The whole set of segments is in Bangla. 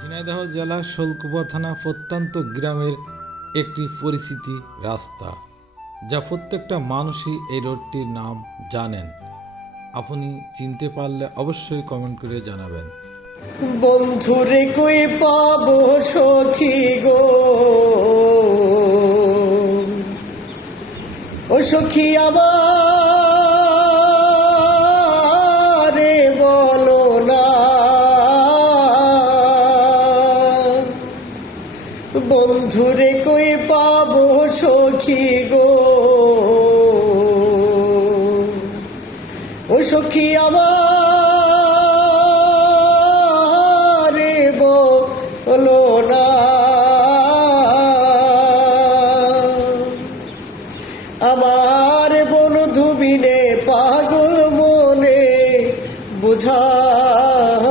ঝিনাইদহ জেলার শোলকুপা থানা প্রত্যন্ত গ্রামের একটি পরিচিতি রাস্তা, যা প্রত্যেকটা মানুষই এই রোডটির নাম জানেন। আপনি চিনতে পারলে অবশ্যই কমেন্ট করে জানাবেন। বন্ধুরে কই পাবো সখী গো? ও সখী আমারে বন্ধুরে কই পাবো সখী গো? ও সখী আমার বলো না। আমার বন্ধু বিনে পাগল মনে বুঝাইলে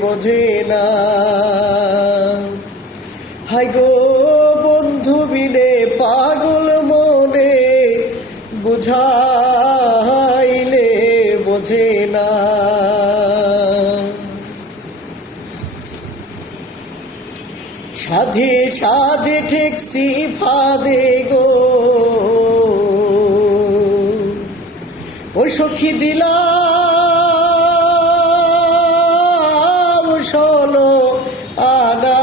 বোঝে না। বোঝে না। সাধে সাধে ঠেকসি ফাদে গো। ওই সখী দিলাম ষোলো আনা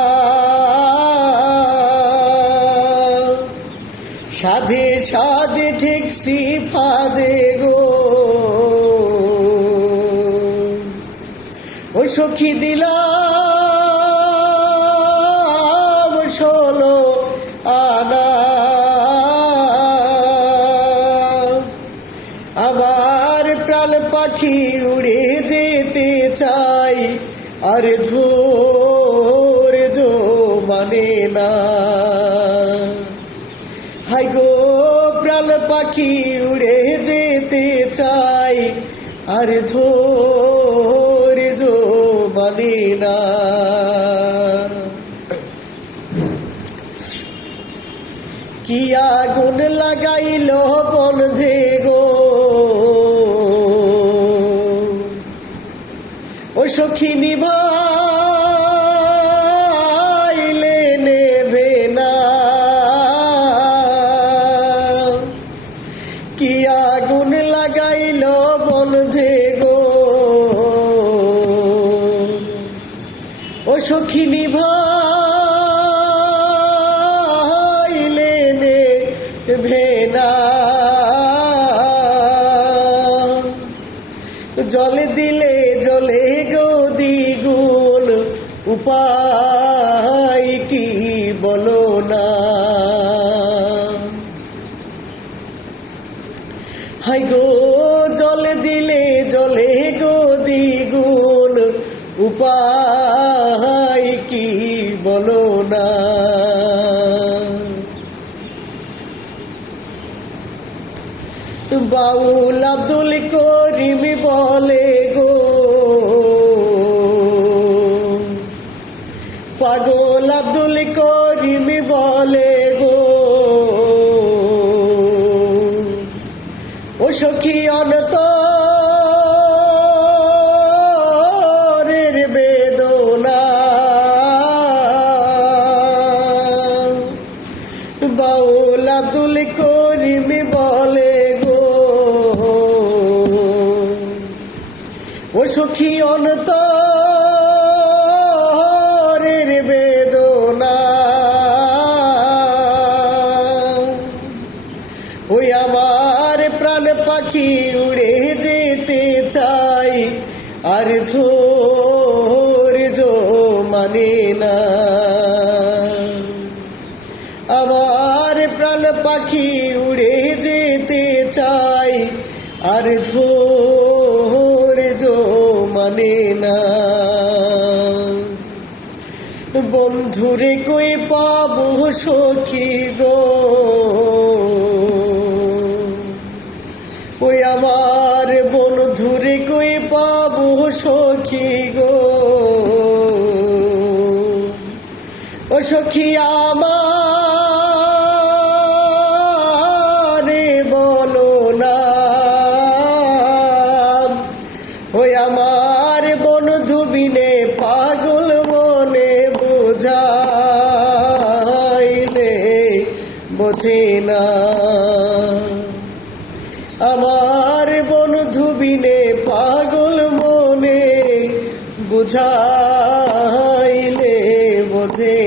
সখী দিলাম ষোলো আনা। আমার প্রাণ পাখি উড়ে যেতে চাই, আর ধোর দো মানে না। হাই গো, প্রাণ পাখি উড়ে যেতে চাই, আর ধোর মানে না কি আগুন লাগাইল বন্ধে গো? ও সখী নিভাইলে সখী নিভাইলে না জল দিলে জলে গো দ্বিগুণ উপায় কি বলো না? হাই গো, জল দিলে জলে গো দ্বিগুণ উপায় বাউল আব্দুল করিম বলে গো। পাগল আব্দুল করিম বলে গো। ও সখী অনতরের বেদনা। বাউল আব্দুল করিম বলে সখী অন্তরের বেদনা। ওই আমার প্রাণ পাখি উড়ে যেতে চাই, আর ধৈর্য মানে না। আমার প্রাণ পাখি উড়ে যেতে চাই, আর ধৈর্য বন্ধুরে কই পাব সখী গো? ওই আমার বন্ধুরে কই পাব সখী গো? ও সখী আমারে বোঝে না। আমার বন্ধু বিনে পাগল মনে বুঝাইলে বোঝে